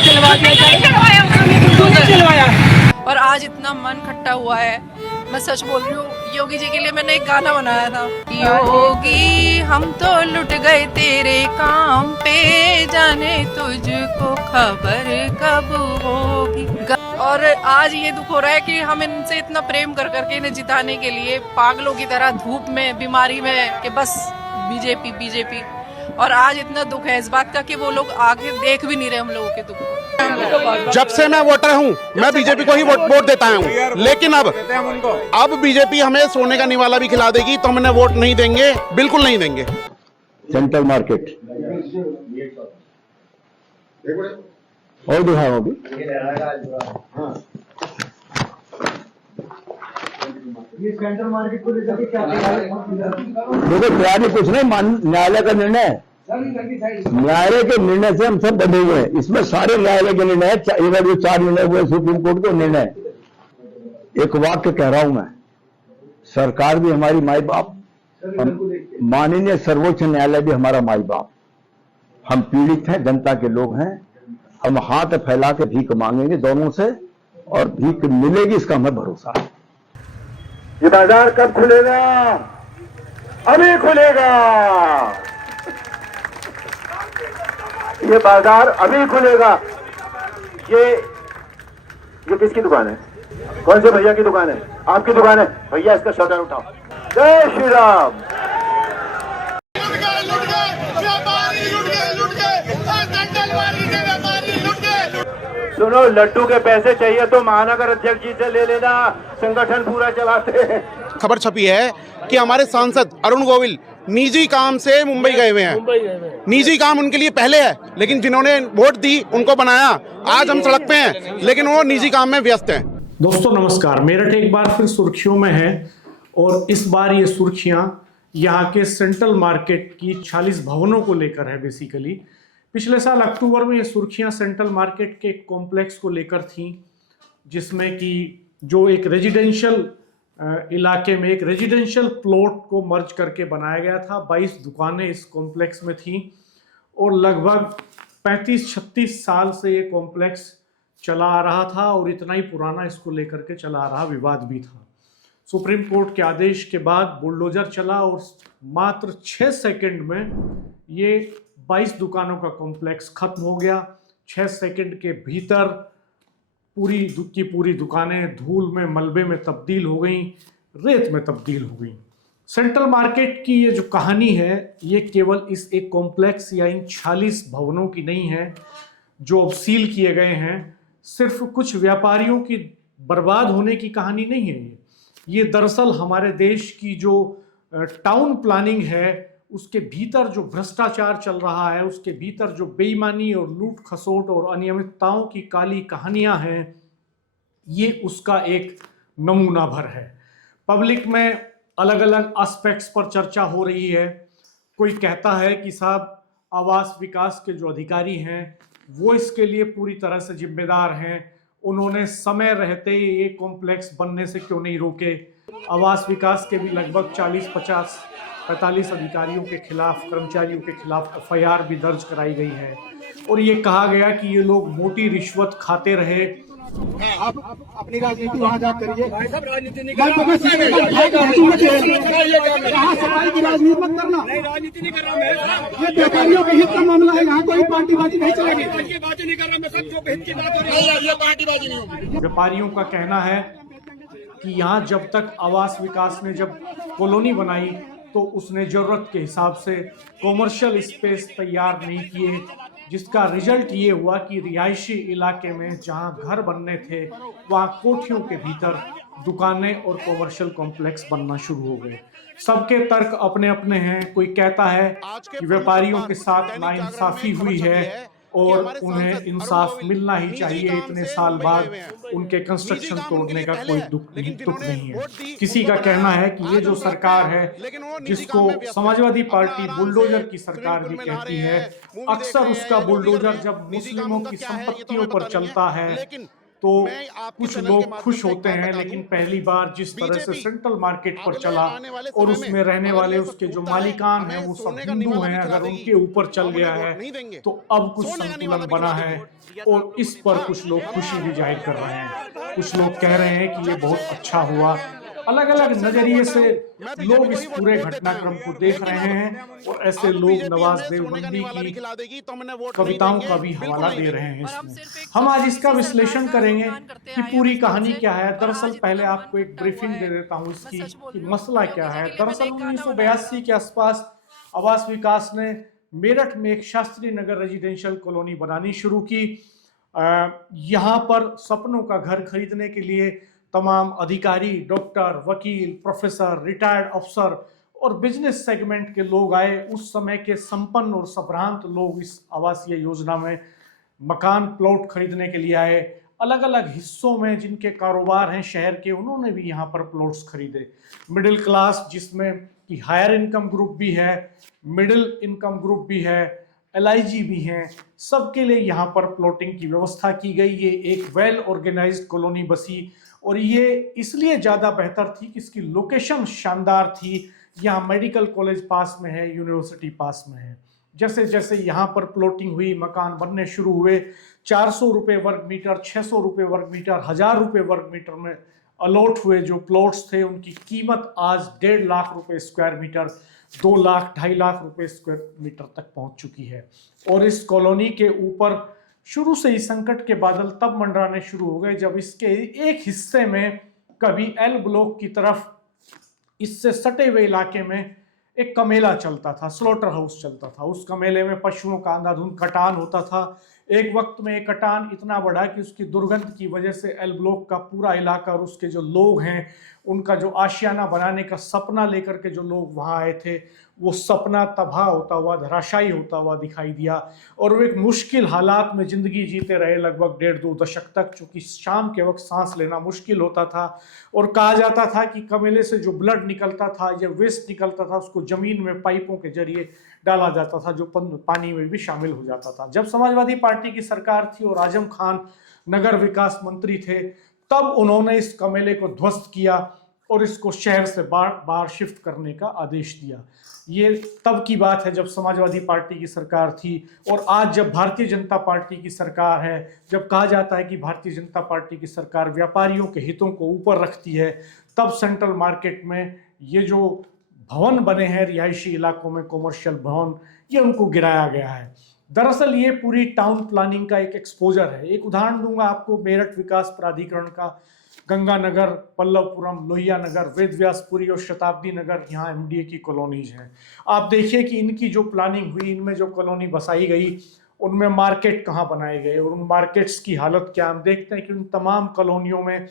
चलवा दिया। और आज इतना मन खट्टा हुआ है, मैं सच बोल रही हूँ। योगी जी के लिए मैंने एक गाना बनाया था, योगी हम तो लुट गए तेरे काम पे, जाने तुझको खबर कब होगी। और आज ये दुख हो रहा है कि हम इनसे इतना प्रेम कर करके इन्हें जिताने के लिए पागलों की तरह धूप में बीमारी में कि बस बीजेपी बीजेपी। और आज इतना दुख है इस बात का कि वो लोग आगे देख भी नहीं रहे हम लोगों के दुख को। जब से मैं वोटर हूँ मैं बीजेपी को ही वोट देता हूँ, लेकिन अब बीजेपी हमें सोने का निवाला भी खिला देगी तो हम इन्हें वोट नहीं देंगे, बिल्कुल नहीं देंगे। सेंट्रल मार्केट और दिखाओ अभी। ये सेंट्रल मार्केट को लेकर क्या देखो तैयारी कुछ नहीं, न्यायालय का निर्णय है। न्यायालय के निर्णय से हम सब बंधे हुए हैं, इसमें सारे न्यायालय के निर्णय है। जो 4 निर्णय हुए सुप्रीम कोर्ट के निर्णय। एक वाक्य कह रहा हूं मैं, सरकार भी हमारी माई बाप, माननीय सर्वोच्च न्यायालय भी हमारा माई बाप। हम पीड़ित हैं, जनता के लोग हैं, हम हाथ फैला के भीख मांगेंगे दोनों से, और भीख मिलेगी इसका हमें भरोसा है। ये बाजार कब खुलेगा? अभी खुलेगा। ये बाजार अभी खुलेगा। ये किसकी दुकान है? कौन से भैया की दुकान है? आपकी दुकान है भैया, इसका शटर उठाओ। जय श्री राम। सुनो, लड्डू के पैसे चाहिए तो महानगर अध्यक्ष जी से ले लेना, संगठन पूरा चलाते हैं। खबर छपी है कि हमारे सांसद अरुण गोविल निजी काम से मुंबई गए हुए हैं। निजी काम उनके लिए पहले है, लेकिन जिन्होंने वोट दी उनको बनाया। आज हम सड़क पे हैं, लेकिन वो निजी काम में व्यस्त हैं। दोस्तों नमस्कार, मेरठ एक बार फिर सुर्खियों में है, और इस बार ये सुर्खियां यहाँ के सेंट्रल मार्केट की 46 भवनों को लेकर है। बेसिकली पिछले साल अक्टूबर में ये सुर्खियां सेंट्रल मार्केट के एक कॉम्प्लेक्स को लेकर थीं, जिसमें कि जो एक रेजिडेंशियल इलाके में एक रेजिडेंशियल प्लॉट को मर्ज करके बनाया गया था। 22 दुकानें इस कॉम्प्लेक्स में थीं, और लगभग 35-36 साल से ये कॉम्प्लेक्स चला आ रहा था, और इतना ही पुराना इसको लेकर के चला आ रहा विवाद भी था। सुप्रीम कोर्ट के आदेश के बाद बुलडोजर चला, और मात्र 6 सेकंड में ये 22 दुकानों का कॉम्प्लेक्स खत्म हो गया। 6 सेकंड के भीतर पूरी दुकानें धूल में, मलबे में तब्दील हो गई, रेत में तब्दील हो गई। सेंट्रल मार्केट की ये जो कहानी है, ये केवल इस एक कॉम्प्लेक्स या इन 46 भवनों की नहीं है जो अब सील किए गए हैं। सिर्फ कुछ व्यापारियों की बर्बाद होने की कहानी नहीं है ये दरअसल हमारे देश की जो टाउन प्लानिंग है, उसके भीतर जो भ्रष्टाचार चल रहा है, उसके भीतर जो बेईमानी और लूट खसोट और अनियमितताओं की काली कहानियां हैं, ये उसका एक नमूना भर है। पब्लिक में अलग अलग एस्पेक्ट्स पर चर्चा हो रही है। कोई कहता है कि साहब आवास विकास के जो अधिकारी हैं वो इसके लिए पूरी तरह से जिम्मेदार हैं, उन्होंने समय रहते ये कॉम्प्लेक्स बनने से क्यों नहीं रोके। आवास विकास के भी लगभग 40-50-45 अधिकारियों के खिलाफ, कर्मचारियों के खिलाफ FIR भी दर्ज कराई गई है, और ये कहा गया कि ये लोग मोटी रिश्वत खाते रहे। आप अपनी राजनीति वहाँ जा करिए, राजनीति नहीं करना, राजनीति नहीं कर रहा मैं। ये व्यापारियों के हित का मामला है, यहाँ कोई पार्टीबाजी नहीं चलेगी। पार्टीबाजी नहीं कर रहा मैं, सबको हित की बात हो रही है, ये पार्टीबाजी नहीं होगी। व्यापारियों का कहना है कि यहाँ जब तक आवास विकास ने जब कॉलोनी बनाई तो उसने जरूरत के हिसाब से कॉमर्शियल स्पेस तैयार नहीं किए, जिसका रिजल्ट ये हुआ कि रिहायशी इलाके में जहाँ घर बनने थे वहाँ कोठियों के भीतर दुकानें और कॉमर्शियल कॉम्प्लेक्स बनना शुरू हो गए। सबके तर्क अपने अपने हैं। कोई कहता है कि व्यापारियों के साथ नाइंसाफी हुई है और उन्हें इंसाफ मिलना ही चाहिए, इतने साल बाद उनके कंस्ट्रक्शन तोड़ने का कोई दुख नहीं है। किसी का कहना है कि ये जो सरकार है, जिसको समाजवादी पार्टी बुलडोजर की सरकार भी कहती है, अक्सर उसका बुलडोजर जब मुस्लिमों की संपत्तियों पर चलता है तो मैं आपके कुछ चैनल के लोग माध्यम खुश से एक होते बात हैं, बता लेकिन दूं, पहली बार जिस तरह से बीजेपी सेंट्रल मार्केट पर अगले चला आने वाले और समय में उसमें रहने अगर वाले ये सब उसके जो टूटता है, मालिकान हैं हमें वो सब सोने का हिंदू निवाला भी हैं, खिला अगर देगी। उनके ऊपर चल हम उन्हें गया वोट है नहीं देंगे, तो अब कुछ सोने का निवाला संतुलन भी बना खिला है देगी। और इस पर कुछ लोग खुशी भी जाहिर कर रहे हैं। कुछ लोग कह रहे हैं कि ये बहुत अच्छा हुआ। अलग अलग नजरिए से लोग इस पूरे घटनाक्रम को देख रहे हैं और ऐसे अब लोग बीजेपी नवाज हमें सोने का देवबंदी निवाला भी की खिला देगी तो हमने वोट नहीं कविताओं देंगे, का भी बिल्कुल हवाला नहीं दे देंगे। रहे हैं और हम इसमें। सिर्फ एक हम आज छोटी इसका सी विश्लेषण सरकार का करेंगे अपमान करते कि आए हैं पूरी बचपन कहानी से, क्या है। और दरअसल आज पहले इतना आपको एक मन खट्टा ब्रीफिंग हुआ दे है। देता हूँ मैं इसकी सच बोल कि रही हूँ, मसला योगी क्या जी है। के लिए मैंने दरअसल एक गाना 1982 के आसपास आवास विकास ने मेरठ में एक शास्त्री नगर रेजिडेंशियल कॉलोनी बनानी शुरू की। यहाँ पर सपनों का घर खरीदने के लिए तमाम अधिकारी, डॉक्टर, वकील, प्रोफेसर, रिटायर्ड अफसर और बिजनेस सेगमेंट के लोग आए। उस समय के संपन्न और संभ्रांत लोग इस आवासीय योजना में मकान प्लॉट खरीदने के लिए आए। अलग अलग हिस्सों में जिनके कारोबार हैं शहर के, उन्होंने भी यहाँ पर प्लॉट्स खरीदे। मिडिल क्लास, जिसमें कि हायर इनकम ग्रुप भी है, मिडिल इनकम ग्रुप भी है, LIG भी हैं, सबके लिए यहाँ पर प्लॉटिंग की व्यवस्था की गई। ये एक वेल ऑर्गेनाइज्ड कॉलोनी बसी और ये इसलिए ज़्यादा बेहतर थी कि इसकी लोकेशन शानदार थी। यहाँ मेडिकल कॉलेज पास में है, यूनिवर्सिटी पास में है। जैसे जैसे यहाँ पर प्लॉटिंग हुई, मकान बनने शुरू हुए, 400 रुपये वर्ग मीटर, 600 रुपये वर्ग मीटर, 1000 रुपये वर्ग मीटर में अलॉट हुए जो प्लॉट्स थे, उनकी कीमत आज 1.5 लाख रुपए स्क्वायर मीटर, 2 लाख 2.5 लाख रुपए स्क्वायर मीटर तक पहुंच चुकी है। और इस कॉलोनी के ऊपर शुरू से ही संकट के बादल तब मंडराने शुरू हो गए जब इसके एक हिस्से में कभी L ब्लॉक की तरफ इससे सटे हुए इलाके में एक कमेला चलता था, स्लॉटर हाउस चलता था। उस कमेले में पशुओं का अंधाधुंध कटान होता था। एक वक्त में एक कटान इतना बड़ा कि उसकी दुर्गंध की वजह से L ब्लॉक का पूरा इलाका और उसके जो लोग हैं, उनका जो आशियाना बनाने का सपना लेकर के जो लोग वहाँ आए थे, वो सपना तबाह होता हुआ, धराशायी होता हुआ दिखाई दिया। और वो एक मुश्किल हालात में ज़िंदगी जीते रहे लगभग 1.5-2 दशक तक, चूँकि शाम के वक्त सांस लेना मुश्किल होता था। और कहा जाता था कि कमेले से जो ब्लड निकलता था या वेस्ट निकलता था, उसको ज़मीन में पाइपों के जरिए डाला जाता था, जो पानी में भी शामिल हो जाता था। जब समाजवादी पार्टी की सरकार थी और आजम खान नगर विकास मंत्री थे, तब उन्होंने इस कमेले को ध्वस्त किया और इसको शहर से बाहर शिफ्ट करने का आदेश दिया। ये तब की बात है जब समाजवादी पार्टी की सरकार थी। और आज जब भारतीय जनता पार्टी की सरकार है, जब कहा जाता है कि भारतीय जनता पार्टी की सरकार व्यापारियों के हितों को ऊपर रखती है, तब सेंट्रल मार्केट में ये जो भवन बने हैं रिहायशी इलाकों में, कॉमर्शियल भवन, ये उनको गिराया गया है। दरअसल ये पूरी टाउन प्लानिंग का एक एक्सपोजर है। एक उदाहरण दूंगा आपको मेरठ विकास प्राधिकरण का। गंगानगर, पल्लवपुरम, लोहिया नगर, वेदव्यासपुरी और शताब्दी नगर, यहाँ MDA की कॉलोनीज हैं। आप देखिए कि इनकी जो प्लानिंग हुई, इनमें जो कॉलोनी बसाई गई, उनमें मार्केट कहाँ बनाए गए और उन मार्केट्स की हालत क्या। हम देखते हैं कि उन तमाम कॉलोनियों में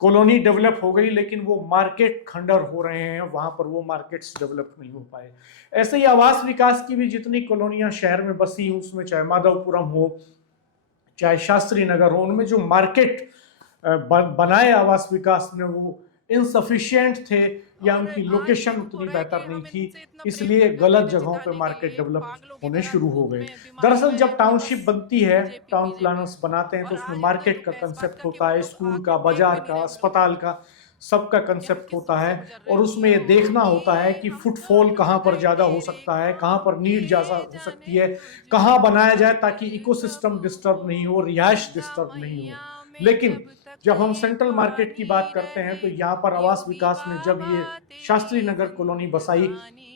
कॉलोनी डेवलप हो गई, लेकिन वो मार्केट खंडर हो रहे हैं, वहाँ पर वो मार्केट्स डेवलप नहीं हो पाए। ऐसे ही आवास विकास की भी जितनी कॉलोनियाँ शहर में बसी हैं, उसमें चाहे माधवपुरम हो, चाहे शास्त्री नगर हो, उनमें जो मार्केट बनाए आवास विकास ने, वो इनसफिशिएंट थे या उनकी लोकेशन उतनी बेहतर नहीं थी, इसलिए गलत जगहों पे मार्केट डेवलप होने शुरू हो गए। दरअसल जब टाउनशिप बनती है, टाउन प्लानर्स बनाते हैं, तो उसमें मार्केट का कंसेप्ट होता है, स्कूल का, बाजार का, अस्पताल का, सबका कंसेप्ट होता है। और उसमें ये देखना होता है कि फुटफॉल कहाँ पर ज़्यादा हो सकता है, कहाँ पर नीड ज़्यादा हो सकती है, कहाँ बनाया जाए ताकि इकोसिस्टम डिस्टर्ब नहीं हो, रिहाइश डिस्टर्ब नहीं हो। लेकिन जब हम सेंट्रल मार्केट की बात करते हैं, तो यहाँ पर आवास विकास में जब ये शास्त्री नगर कॉलोनी बसाई,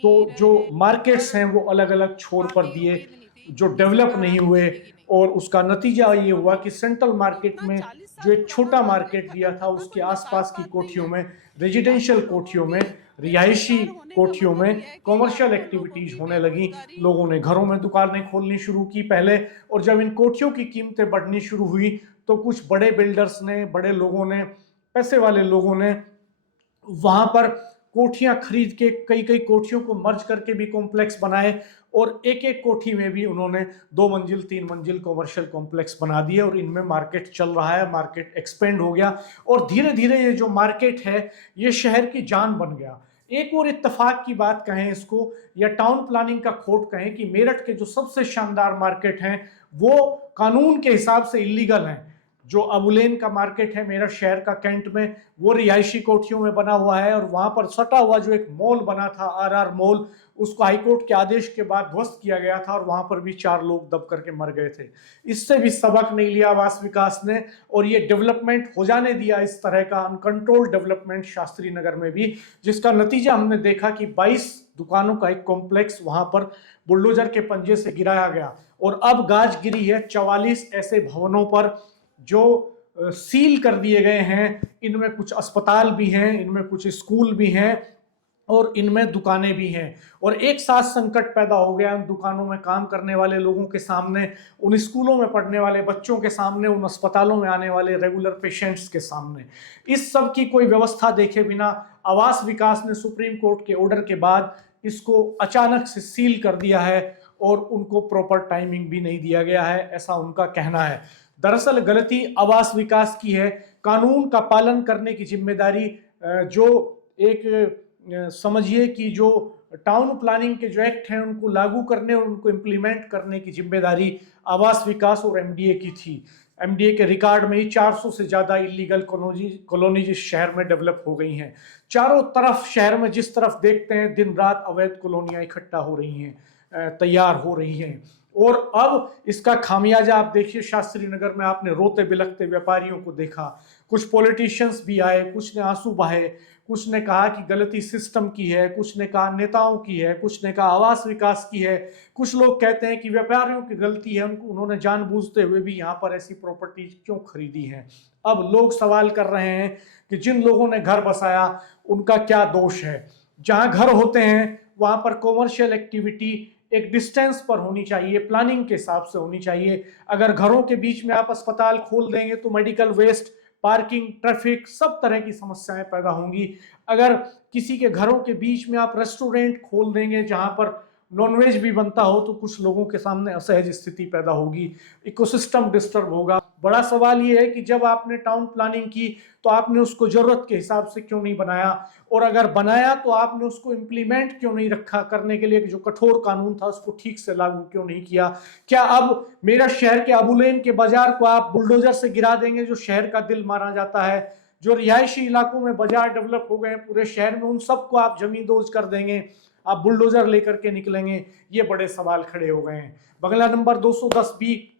तो जो मार्केट्स हैं वो अलग अलग छोर पर दिए, जो डेवलप नहीं हुए। और उसका नतीजा ये हुआ कि सेंट्रल मार्केट में जो एक छोटा मार्केट दिया था, उसके आसपास की कोठियों में, रेजिडेंशियल कोठियों में, रिहायशी कोठियों में कॉमर्शियल एक्टिविटीज होने लगी। लोगों ने घरों में दुकानें खोलनी शुरू की पहले, और जब इन कोठियों की कीमतें बढ़नी शुरू हुई, तो कुछ बड़े बिल्डर्स ने, बड़े लोगों ने, पैसे वाले लोगों ने वहाँ पर कोठियाँ खरीद के कई कोठियों को मर्ज करके भी कॉम्प्लेक्स बनाए, और एक एक कोठी में भी उन्होंने 2 मंजिल 3 मंजिल कॉमर्शियल कॉम्प्लेक्स बना दिए। और इनमें मार्केट चल रहा है, मार्केट एक्सपेंड हो गया, और धीरे धीरे ये जो मार्केट है, ये शहर की जान बन गया। एक और इत्तेफाक की बात कहें इसको, या टाउन प्लानिंग का खोट कहें, कि मेरठ के जो सबसे शानदार मार्केट हैं, वो कानून के हिसाब से इलीगल हैं। जो अबुलेन का मार्केट है मेरठ शहर का कैंट में, वो रिहायशी कोठियों में बना हुआ है। और वहां पर सटा हुआ जो एक मॉल बना था RR मॉल, उसको हाईकोर्ट के आदेश के बाद ध्वस्त किया गया था और वहां पर भी 4 लोग दब करके मर गए थे। इससे भी सबक नहीं लिया आवास विकास ने और ये डेवलपमेंट हो जाने दिया, इस तरह का अनकंट्रोल्ड डेवलपमेंट शास्त्री नगर में भी, जिसका नतीजा हमने देखा कि 22 दुकानों का एक कॉम्प्लेक्स वहां पर बुलडोजर के पंजे से गिराया गया। और अब गाज गिरी है 44 ऐसे भवनों पर जो सील कर दिए गए हैं। इनमें कुछ अस्पताल भी हैं, इनमें कुछ स्कूल भी हैं और इनमें दुकानें भी हैं। और एक साथ संकट पैदा हो गया उन दुकानों में काम करने वाले लोगों के सामने, उन स्कूलों में पढ़ने वाले बच्चों के सामने, उन अस्पतालों में आने वाले रेगुलर पेशेंट्स के सामने। इस सब की कोई व्यवस्था देखे बिना आवास विकास ने सुप्रीम कोर्ट के ऑर्डर के बाद इसको अचानक से सील कर दिया है और उनको प्रॉपर टाइमिंग भी नहीं दिया गया है, ऐसा उनका कहना है। दरअसल गलती आवास विकास की है। कानून का पालन करने की जिम्मेदारी जो एक समझिए कि जो टाउन प्लानिंग के जो एक्ट हैं उनको लागू करने और उनको इम्प्लीमेंट करने की जिम्मेदारी आवास विकास और MDA की थी। MDA के रिकॉर्ड में ही 400 से ज़्यादा इलीगल कॉलोनीज इस शहर में डेवलप हो गई हैं। चारों तरफ शहर में जिस तरफ देखते हैं दिन रात अवैध कॉलोनियाँ इकट्ठा हो रही हैं, तैयार हो रही हैं। और अब इसका खामियाजा आप देखिए, शास्त्री नगर में आपने रोते बिलखते व्यापारियों को देखा। कुछ पॉलिटिशियंस भी आए, कुछ ने आंसू बहाए, कुछ ने कहा कि गलती सिस्टम की है, कुछ ने कहा नेताओं की है, कुछ ने कहा आवास विकास की है, कुछ लोग कहते हैं कि व्यापारियों की गलती है, उन्होंने जानबूझते हुए भी यहाँ पर ऐसी प्रॉपर्टी क्यों खरीदी है। अब लोग सवाल कर रहे हैं कि जिन लोगों ने घर बसाया उनका क्या दोष है। जहाँ घर होते हैं वहाँ पर कॉमर्शियल एक्टिविटी एक डिस्टेंस पर होनी चाहिए, प्लानिंग के हिसाब से होनी चाहिए। अगर घरों के बीच में आप अस्पताल खोल देंगे तो मेडिकल वेस्ट, पार्किंग, ट्रैफिक, सब तरह की समस्याएं पैदा होंगी। अगर किसी के घरों के बीच में आप रेस्टोरेंट खोल देंगे जहां पर नॉनवेज भी बनता हो तो कुछ लोगों के सामने असहज स्थिति पैदा होगी, इकोसिस्टम डिस्टर्ब होगा। बड़ा सवाल ये है कि जब आपने टाउन प्लानिंग की तो आपने उसको जरूरत के हिसाब से क्यों नहीं बनाया, और अगर बनाया तो आपने उसको इम्प्लीमेंट क्यों नहीं रखा करने के लिए, जो कठोर कानून था उसको ठीक से लागू क्यों नहीं किया। क्या अब मेरठ शहर के अबुलेन के बाजार को आप बुलडोजर से गिरा देंगे, जो शहर का दिल माना जाता है। जो रिहायशी इलाकों में बाजार डेवलप हो गए हैं पूरे शहर में, उन सबको आप जमींदोज कर देंगे, आप बुलडोजर लेकर के निकलेंगे। ये बड़े सवाल खड़े हो गए हैं। बंगला नंबर 210 भी,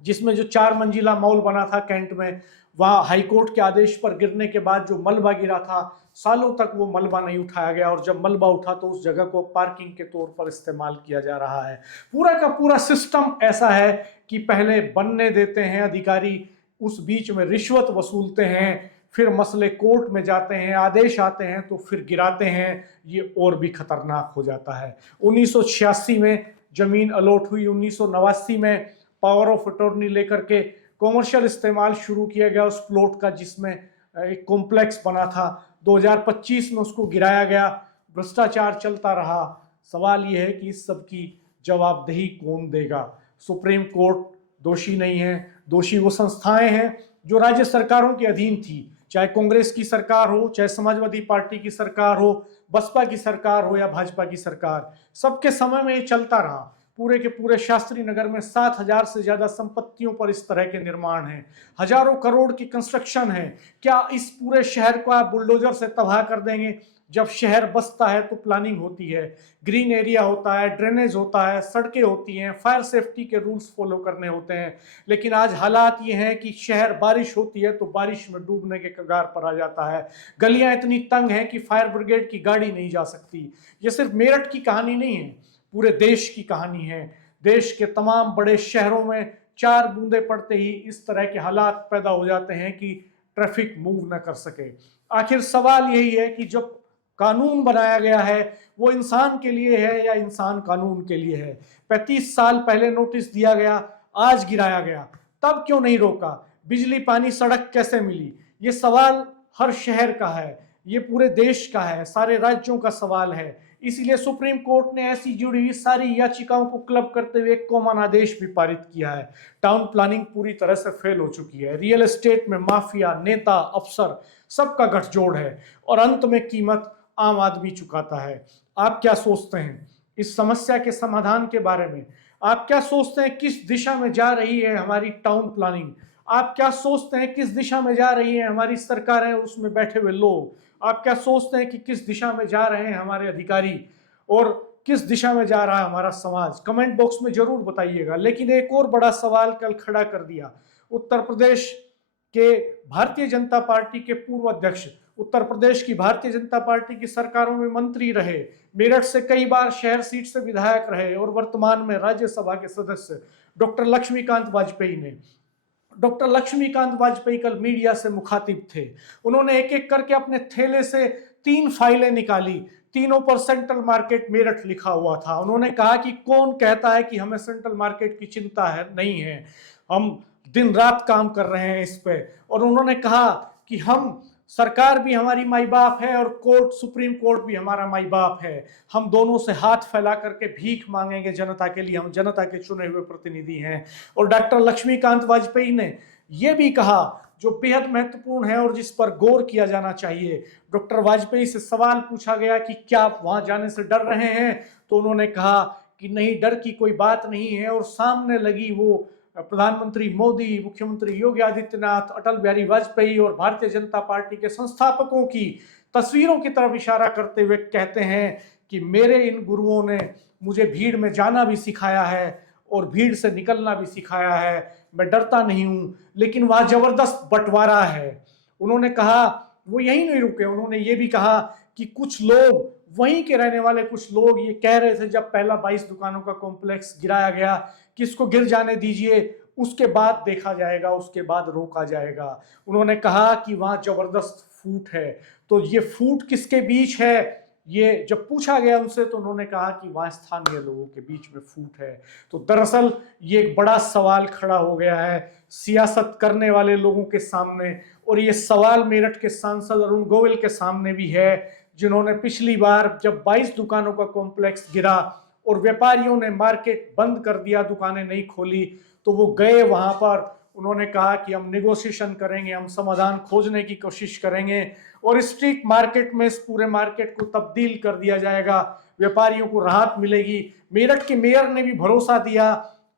जिसमें जो 4 मंजिला मॉल बना था कैंट में, वहाँ हाईकोर्ट के आदेश पर गिरने के बाद जो मलबा गिरा था, सालों तक वो मलबा नहीं उठाया गया, और जब मलबा उठा तो उस जगह को पार्किंग के तौर पर इस्तेमाल किया जा रहा है। पूरा का पूरा सिस्टम ऐसा है कि पहले बनने देते हैं अधिकारी, उस बीच में रिश्वत वसूलते हैं, फिर मसले कोर्ट में जाते हैं, आदेश आते हैं तो फिर गिराते हैं। ये और भी खतरनाक हो जाता है। 1986 में जमीन अलॉट हुई, 1989 में पावर ऑफ अटॉर्नी लेकर के कॉमर्शियल इस्तेमाल शुरू किया गया उस प्लॉट का, जिसमें एक कॉम्प्लेक्स बना था। 2025 में उसको गिराया गया, भ्रष्टाचार चलता रहा। सवाल यह है कि इस सब की जवाबदेही कौन देगा। सुप्रीम कोर्ट दोषी नहीं है, दोषी वो संस्थाएं हैं जो राज्य सरकारों के अधीन थी, चाहे कांग्रेस की सरकार हो, चाहे समाजवादी पार्टी की सरकार हो, बसपा की सरकार हो या भाजपा की सरकार। सबके समय में ये चलता रहा। पूरे के पूरे शास्त्री नगर में 7,000 से ज्यादा संपत्तियों पर इस तरह के निर्माण हैं, हजारों करोड़ की कंस्ट्रक्शन है। क्या इस पूरे शहर को आप बुलडोजर से तबाह कर देंगे? जब शहर बसता है तो प्लानिंग होती है, ग्रीन एरिया होता है, ड्रेनेज होता है, सड़कें होती हैं, फायर सेफ्टी के रूल्स फॉलो करने होते हैं। लेकिन आज हालात ये हैं कि शहर बारिश होती है तो बारिश में डूबने के कगार पर आ जाता है। गलियां इतनी तंग हैं कि फायर ब्रिगेड की गाड़ी नहीं जा सकती। ये सिर्फ मेरठ की कहानी नहीं है, पूरे देश की कहानी है। देश के तमाम बड़े शहरों में 4 बूंदे पड़ते ही इस तरह के हालात पैदा हो जाते हैं कि ट्रैफिक मूव न कर सके। आखिर सवाल यही है कि जब कानून बनाया गया है वो इंसान के लिए है या इंसान कानून के लिए है। 35 साल पहले नोटिस दिया गया, आज गिराया गया, तब क्यों नहीं रोका? बिजली, पानी, सड़क कैसे मिली? ये सवाल हर शहर का है, ये पूरे देश का है, सारे राज्यों का सवाल है। इसीलिए सुप्रीम कोर्ट ने ऐसी जुड़ी हुई सारी याचिकाओं को क्लब करते हुए एक कॉमन आदेश भी पारित किया है। टाउन प्लानिंग पूरी तरह से फेल हो चुकी है। रियल एस्टेट में माफिया, नेता, अफसर सबका गठजोड़ है और अंत में कीमत आम आदमी चुकाता है। आप क्या सोचते हैं इस समस्या के समाधान के बारे में? आप क्या सोचते हैं किस दिशा में जा रही है हमारी टाउन प्लानिंग? आप क्या सोचते हैं किस दिशा में जा रही है हमारी सरकार है, उसमें बैठे हुए लोग? आप क्या सोचते हैं कि किस दिशा में जा रहे हैं हमारे अधिकारी और किस दिशा में जा रहा है हमारा समाज? कमेंट बॉक्स में जरूर बताइएगा। लेकिन एक और बड़ा सवाल कल खड़ा कर दिया उत्तर प्रदेश के भारतीय जनता पार्टी के पूर्व अध्यक्ष, उत्तर प्रदेश की भारतीय जनता पार्टी की सरकारों में मंत्री रहे, मेरठ से कई बार शहर सीट से विधायक रहे और वर्तमान में राज्यसभा के सदस्य डॉक्टर लक्ष्मीकांत वाजपेयी ने। डॉक्टर लक्ष्मीकांत वाजपेयी कल मीडिया से मुखातिब थे। उन्होंने एक एक करके अपने थैले से 3 फाइलें निकाली, तीनों पर सेंट्रल मार्केट मेरठ लिखा हुआ था। उन्होंने कहा कि कौन कहता है कि हमें सेंट्रल मार्केट की चिंता है, नहीं है, हम दिन रात काम कर रहे हैं इस पे। और उन्होंने कहा कि हम सरकार भी हमारी माई बाप है और कोर्ट, सुप्रीम कोर्ट भी हमारा माई बाप है, हम दोनों से हाथ फैला करके भीख मांगेंगे जनता के लिए, हम जनता के चुने हुए प्रतिनिधि हैं। और डॉक्टर लक्ष्मीकांत वाजपेयी ने यह भी कहा जो बेहद महत्वपूर्ण है और जिस पर गौर किया जाना चाहिए। डॉक्टर वाजपेयी से सवाल पूछा गया कि क्या आप वहां जाने से डर रहे हैं, तो उन्होंने कहा कि नहीं, डर की कोई बात नहीं है। और सामने लगी वो प्रधानमंत्री मोदी, मुख्यमंत्री योगी आदित्यनाथ, अटल बिहारी वाजपेयी और भारतीय जनता पार्टी के संस्थापकों की तस्वीरों की तरफ इशारा करते हुए कहते हैं कि मेरे इन गुरुओं ने मुझे भीड़ में जाना भी सिखाया है और भीड़ से निकलना भी सिखाया है, मैं डरता नहीं हूं, लेकिन वहां जबरदस्त बंटवारा है। उन्होंने कहा, वो यही नहीं रुके, उन्होंने ये भी कहा कि कुछ लोग, वहीं के रहने वाले कुछ लोग ये कह रहे थे जब पहला 22 दुकानों का कॉम्प्लेक्स गिराया गया कि इसको गिर जाने दीजिए, उसके बाद देखा जाएगा, उसके बाद रोका जाएगा। उन्होंने कहा कि वहां जबरदस्त फूट है। तो ये फूट किसके बीच है, ये जब पूछा गया उनसे तो उन्होंने कहा कि वहां स्थानीय लोगों के बीच में फूट है। तो दरअसल ये एक बड़ा सवाल खड़ा हो गया है सियासत करने वाले लोगों के सामने, और ये सवाल मेरठ के सांसद अरुण गोविल के सामने भी है, जिन्होंने पिछली बार जब 22 दुकानों का कॉम्प्लेक्स गिरा और व्यापारियों ने मार्केट बंद कर दिया, दुकानें नहीं खोली, तो वो गए वहां पर, उन्होंने कहा कि हम निगोशिएशन करेंगे, हम समाधान खोजने की कोशिश करेंगे और स्ट्रीट मार्केट में इस पूरे मार्केट को तब्दील कर दिया जाएगा, व्यापारियों को राहत मिलेगी। मेरठ के मेयर ने भी भरोसा दिया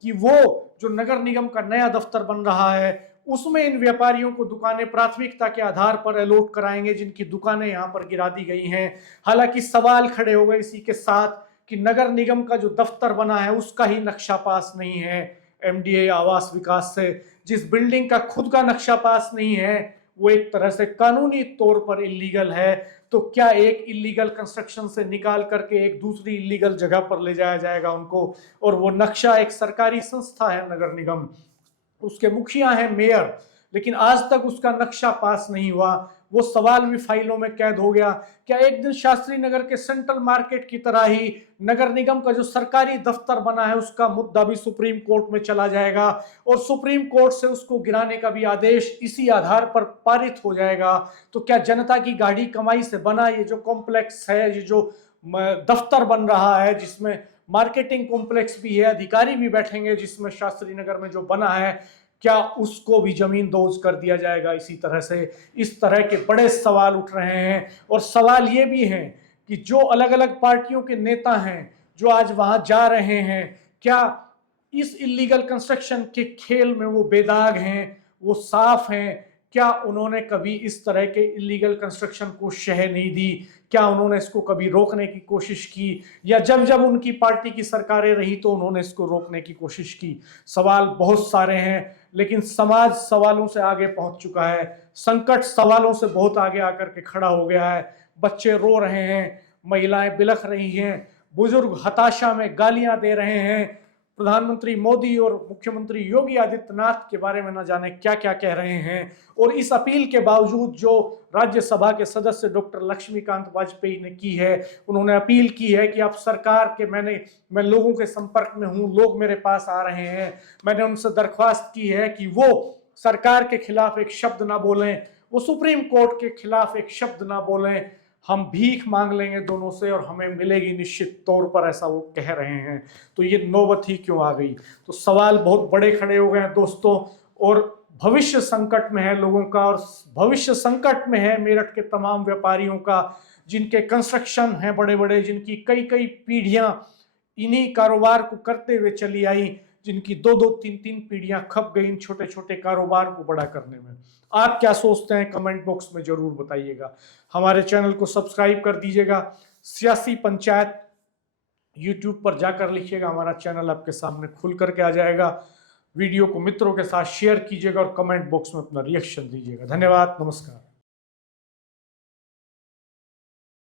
कि वो जो नगर निगम का नया दफ्तर बन रहा है उसमें इन व्यापारियों को दुकानें प्राथमिकता के आधार पर अलॉट कराएंगे जिनकी दुकानें यहाँ पर गिरा दी गई हैं। हालांकि सवाल खड़े हो गए इसी के साथ कि नगर निगम का जो दफ्तर बना है उसका ही नक्शा पास नहीं है एमडीए आवास विकास से, जिस बिल्डिंग का खुद का नक्शा पास नहीं है वो एक तरह से कानूनी तौर पर इलीगल है। तो क्या एक इलीगल कंस्ट्रक्शन से निकाल करके एक दूसरी इलीगल जगह पर ले जाया जाएगा उनको? और वो नक्शा एक सरकारी संस्था है नगर निगम, उसके मुखिया हैं मेयर, लेकिन आज तक उसका नक्शा पास नहीं हुआ। वो सवाल भी फाइलों में कैद हो गया। क्या एक दिन शास्त्री नगर के सेंट्रल मार्केट की तरह ही नगर निगम का जो सरकारी दफ्तर बना है उसका मुद्दा भी सुप्रीम कोर्ट में चला जाएगा और सुप्रीम कोर्ट से उसको गिराने का भी आदेश इसी आधार पर पारित हो जाएगा? तो क्या जनता की गाढ़ी कमाई से बना ये जो कॉम्प्लेक्स है, ये जो दफ्तर बन रहा है जिसमें मार्केटिंग कॉम्प्लेक्स भी है, अधिकारी भी बैठेंगे, जिसमें शास्त्री नगर में जो बना है, क्या उसको भी जमीन दोज कर दिया जाएगा इसी तरह से? इस तरह के बड़े सवाल उठ रहे हैं। और सवाल ये भी हैं कि जो अलग अलग पार्टियों के नेता हैं जो आज वहां जा रहे हैं, क्या इस इलीगल कंस्ट्रक्शन के खेल में वो बेदाग हैं, वो साफ हैं? क्या उन्होंने कभी इस तरह के इलीगल कंस्ट्रक्शन को शह नहीं दी? क्या उन्होंने इसको कभी रोकने की कोशिश की, या जब जब उनकी पार्टी की सरकारें रही तो उन्होंने इसको रोकने की कोशिश की? सवाल बहुत सारे हैं, लेकिन समाज सवालों से आगे पहुंच चुका है। संकट सवालों से बहुत आगे आकर के खड़ा हो गया है। बच्चे रो रहे हैं, महिलाएं बिलख रही हैं, बुजुर्ग हताशा में गालियां दे रहे हैं। प्रधानमंत्री मोदी और मुख्यमंत्री योगी आदित्यनाथ के बारे में न जाने क्या क्या कह रहे हैं। और इस अपील के बावजूद जो राज्यसभा के सदस्य डॉक्टर लक्ष्मीकांत वाजपेयी ने की है, उन्होंने अपील की है कि आप सरकार के, मैं लोगों के संपर्क में हूं, लोग मेरे पास आ रहे हैं, मैंने उनसे दरख्वास्त की है कि वो सरकार के खिलाफ एक शब्द ना बोलें, वो सुप्रीम कोर्ट के खिलाफ एक शब्द ना बोलें, हम भीख मांग लेंगे दोनों से और हमें मिलेगी निश्चित तौर पर, ऐसा वो कह रहे हैं। तो ये नौबत ही क्यों आ गई? तो सवाल बहुत बड़े खड़े हो गए हैं दोस्तों, और भविष्य संकट में है लोगों का, और भविष्य संकट में है मेरठ के तमाम व्यापारियों का, जिनके कंस्ट्रक्शन हैं बड़े बड़े, जिनकी कई कई पीढ़ियां इन्हीं कारोबार को करते हुए चली आई, जिनकी 2-2, 3-3 पीढ़ियां खप गई इन छोटे छोटे कारोबार को बड़ा करने में। आप क्या सोचते हैं कमेंट बॉक्स में जरूर बताइएगा। हमारे चैनल को सब्सक्राइब कर दीजिएगा। सियासी पंचायत यूट्यूब पर जाकर लिखिएगा, हमारा चैनल आपके सामने खुल करके आ जाएगा। वीडियो को मित्रों के साथ शेयर कीजिएगा और कमेंट बॉक्स में अपना रिएक्शन दीजिएगा। धन्यवाद, नमस्कार।